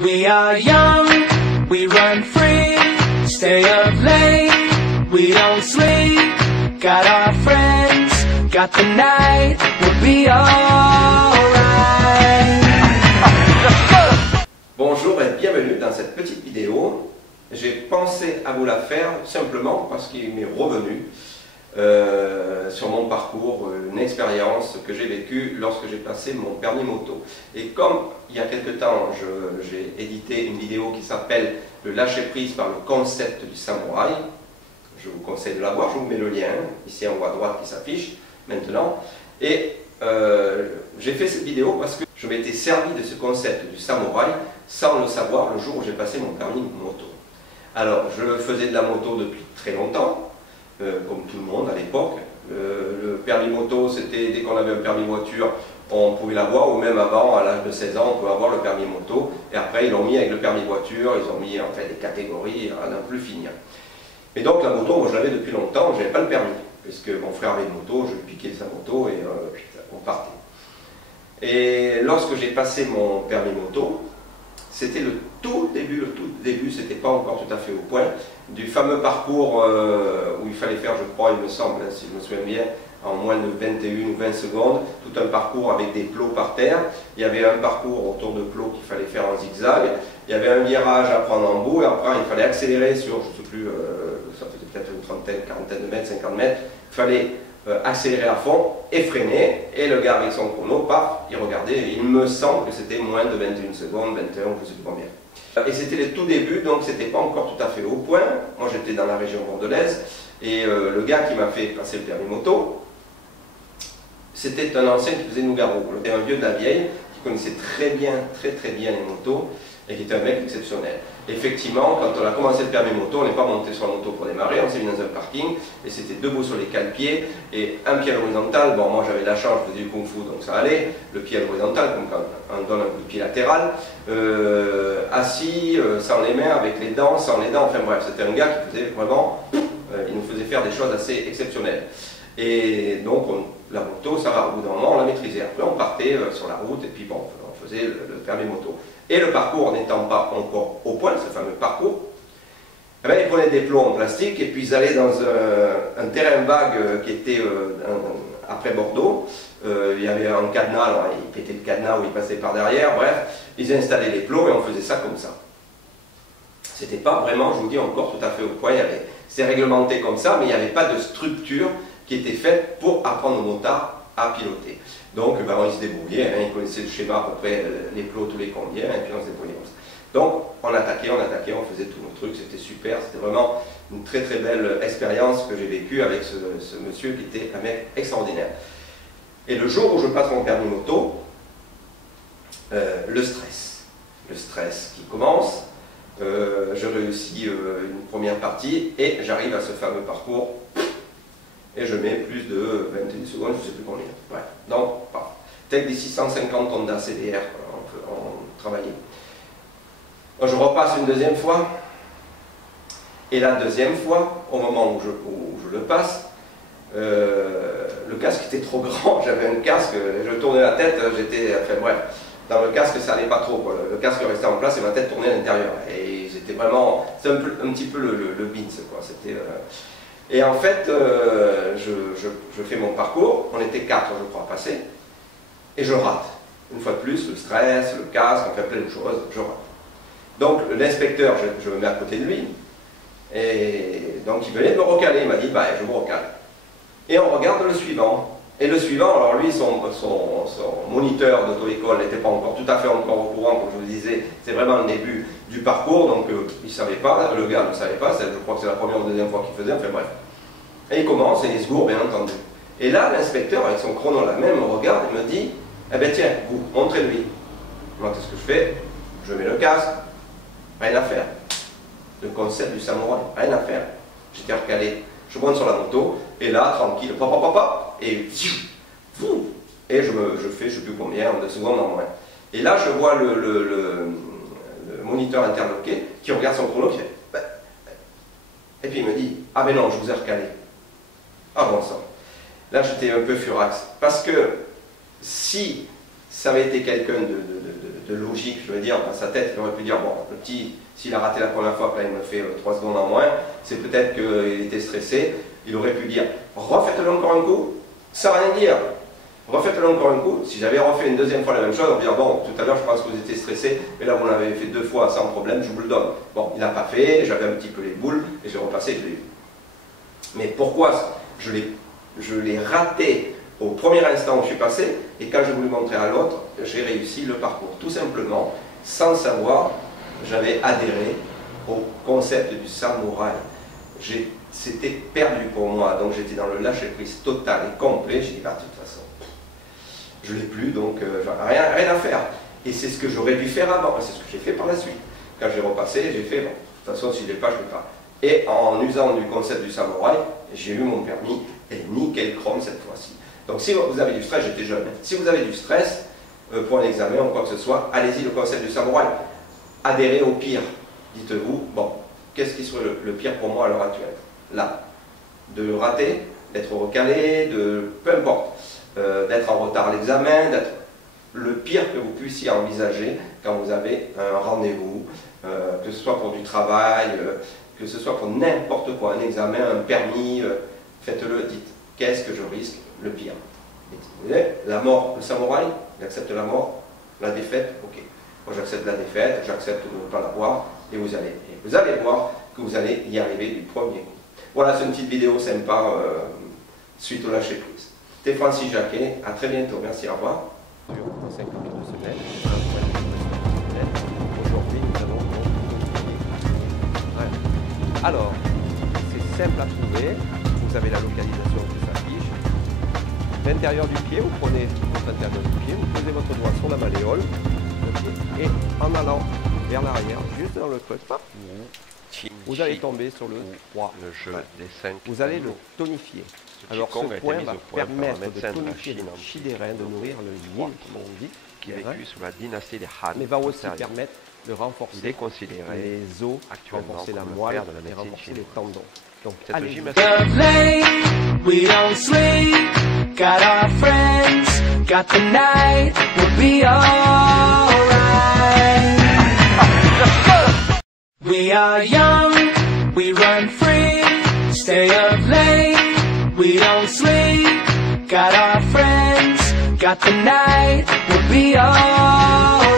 We are young, we run free, stay up late, we don't sleep, got our friends, got the night, we'll be alright. Bonjour et bienvenue dans cette petite vidéo. J'ai pensé à vous la faire simplement parce qu'il m'est revenu sur mon parcours, une expérience que j'ai vécue lorsque j'ai passé mon permis moto. Et comme il y a quelque temps j'ai édité une vidéo qui s'appelle « Le lâcher prise par le concept du samouraï », je vous conseille de la voir, je vous mets le lien ici en haut à droite qui s'affiche maintenant. Et j'ai fait cette vidéo parce que je m'étais servi de ce concept du samouraï sans le savoir le jour où j'ai passé mon permis moto. Alors je faisais de la moto depuis très longtemps, comme tout le monde à l'époque. Le permis moto, c'était dès qu'on avait un permis voiture, on pouvait l'avoir, ou même avant, à l'âge de 16 ans, on pouvait avoir le permis moto. Et après, ils l'ont mis avec le permis voiture, ils ont mis en fait des catégories à n'en plus finir. Mais donc la moto, moi je l'avais depuis longtemps, je n'avais pas le permis, puisque mon frère avait une moto, je lui piquais sa moto et on partait. Et lorsque j'ai passé mon permis moto, c'était le tout début, c'était pas encore tout à fait au point, du fameux parcours où il fallait faire, je crois, il me semble, si je me souviens bien, en moins de 21 ou 20 secondes, tout un parcours avec des plots par terre. Il y avait un parcours autour de plots qu'il fallait faire en zigzag, il y avait un virage à prendre en bout, et après il fallait accélérer sur, je ne sais plus, ça faisait peut-être une trentaine, quarantaine de mètres, 50 mètres, il fallait accélérer à fond et freiner, et le gars avec son chrono, paf, il regardait, et il me semble que c'était moins de 21 secondes, 21, je ne sais plus combien. Et c'était les tout débuts, donc c'était pas encore tout à fait au point. Moi j'étais dans la région bordelaise, et le gars qui m'a fait passer le permis moto, c'était un ancien qui faisait Nougaro, c'était un vieux de la vieille, qui connaissait très bien les motos, et qui était un mec exceptionnel. Effectivement, quand on a commencé le permis moto, on n'est pas monté sur la moto pour démarrer, on s'est mis dans un parking, et c'était debout sur les cale-pieds, et un pied à l'horizontale. Bon, moi j'avais la chance, je faisais du kung-fu, donc ça allait, le pied à l'horizontale, comme quand on donne un coup de pied latéral, assis, sans les mains, avec les dents, sans les dents, enfin bref, c'était un gars qui faisait vraiment, il nous faisait faire des choses assez exceptionnelles. Et donc, la moto, ça va, au bout d'un moment, on la maîtrisait. Après, on partait sur la route, et puis bon, on faisait le permis moto. Et le parcours n'étant pas encore au point, ce fameux parcours, eh bien, ils prenaient des plots en plastique et puis ils allaient dans un terrain vague qui était après Bordeaux. Il y avait un cadenas, alors ils pétaient le cadenas ou ils passaient par derrière, bref, ils installaient les plots et on faisait ça comme ça. C'était pas vraiment, je vous dis, encore tout à fait au point, c'était réglementé comme ça, mais il n'y avait pas de structure qui était faite pour apprendre au motard à piloter. Donc ben, on se débrouillait, hein, ils connaissaient le schéma à peu près, les plots tous les combien, et puis on se débrouillait comme ça. Donc on attaquait, on faisait tous nos trucs, c'était super, c'était vraiment une très belle expérience que j'ai vécue avec ce monsieur qui était un mec extraordinaire. Et le jour où je passe mon permis moto, le stress qui commence, je réussis une première partie et j'arrive à ce fameux parcours. Et je mets plus de 21 secondes, je ne sais plus combien. Ouais. Donc, peut-être des 650 tonnes d'ACDR on travaillait. Je repasse une deuxième fois. Et la deuxième fois, au moment où je le passe, le casque était trop grand. J'avais un casque, je tournais la tête, j'étais. Enfin bref, dans le casque, ça n'allait pas trop. Quoi. Le casque restait en place et ma tête tournait à l'intérieur. Et c'était vraiment. C'est un petit peu le Beans, quoi. C'était. Et en fait, je fais mon parcours, on était 4 je crois passés, et je rate. Une fois de plus, le stress, le casque, on fait plein de choses, je rate. Donc l'inspecteur, je me mets à côté de lui, et donc il venait de me recaler, il m'a dit, bah je vous recale. Et on regarde le suivant. Et le suivant, alors lui, son moniteur d'auto-école n'était pas encore tout à fait encore au courant, comme je vous disais, c'est vraiment le début du parcours, donc il ne savait pas, le gars ne savait pas, je crois que c'est la première ou deuxième fois qu'il faisait, enfin bref. Et il commence, et il se gourre, bien entendu. Et là, l'inspecteur, avec son chrono à la main, me regarde et me dit, eh bien tiens, vous, montrez-lui. Moi, qu'est-ce que je fais? Je mets le casque, rien à faire. Le concept du samouraï, rien à faire. J'étais recalé. Je monte sur la moto, et là, tranquille, et je fais, je ne sais plus combien, en 2 secondes en moins. Et là, je vois le moniteur interloqué qui regarde son chrono, qui fait, et puis il me dit, ah mais non, je vous ai recalé. Ah bon sang. Là, j'étais un peu furax, parce que si ça avait été quelqu'un de de logique, je veux dire, dans sa tête, il aurait pu dire, bon, le petit, s'il a raté la première fois, que là il me fait 3 secondes en moins, c'est peut-être qu'il était stressé, il aurait pu dire, refaites-le encore un coup, sans rien dire, refaites-le encore un coup. Si j'avais refait une deuxième fois la même chose, on va dire, bon, tout à l'heure je pense que vous étiez stressé, mais là vous l'avez fait 2 fois sans problème, je vous le donne. Bon, il n'a pas fait, j'avais un petit peu les boules, et j'ai repassé, je l'ai eu. Mais pourquoi je l'ai raté au premier instant où je suis passé, et quand je voulais montrer à l'autre, j'ai réussi le parcours. Tout simplement, sans savoir, j'avais adhéré au concept du samouraï. C'était perdu pour moi, donc j'étais dans le lâcher-prise total et complet. J'ai dit, bah, de toute façon, je ne l'ai plus, donc rien à faire. Et c'est ce que j'aurais dû faire avant, c'est ce que j'ai fait par la suite. Quand j'ai repassé, j'ai fait, bon, de toute façon, si je ne l'ai pas, je ne l'ai pas. Et en usant du concept du samouraï, j'ai eu mon permis, et nickel chrome cette fois-ci. Donc si vous avez du stress, j'étais jeune, si vous avez du stress pour un examen ou quoi que ce soit, allez-y, le concept du samouraï. Adhérez au pire. Dites-vous, bon, qu'est-ce qui serait le pire pour moi à l'heure actuelle? Là, de rater, d'être recalé, peu importe, d'être en retard à l'examen, d'être le pire que vous puissiez envisager quand vous avez un rendez-vous, que ce soit pour du travail, que ce soit pour n'importe quoi, un examen, un permis, faites-le, dites, qu'est-ce que je risque? Le pire. Vous voyez, la mort, le samouraï, il accepte la mort, la défaite, ok. Moi j'accepte la défaite, j'accepte de ne pas l'avoir, et vous allez voir que vous allez y arriver du premier coup. Voilà, c'est une petite vidéo sympa suite au lâcher prise. C'était Francis Jacquet, à très bientôt, merci, au revoir. 52 semaines, aujourd'hui nous allons donc... Alors, c'est simple à trouver, vous avez la localisation qui s'affiche. L'intérieur du pied, vous prenez votre intérieur du pied, vous posez votre doigt sur la malléole, et en allant vers l'arrière, juste dans le creux, vous allez tomber sur le 3. Le jeu des 5. Vous allez le tonifier. Alors ce point va permettre de tonifier le chi des reins, de nourrir le yin, comme on dit, qui a vécu sous la dynastie des Han, mais va aussi permettre de renforcer les os, actuellement renforcer la comme le moelle père de la et médecine renforcer les chinoise. tendons. Donc Cette allez, gymnastique Of late, we don't sleep. Got our friends, got the night. We'll be alright. We are young, we run free. Stay up late, we don't sleep. Got our friends, got the night. We'll be alright.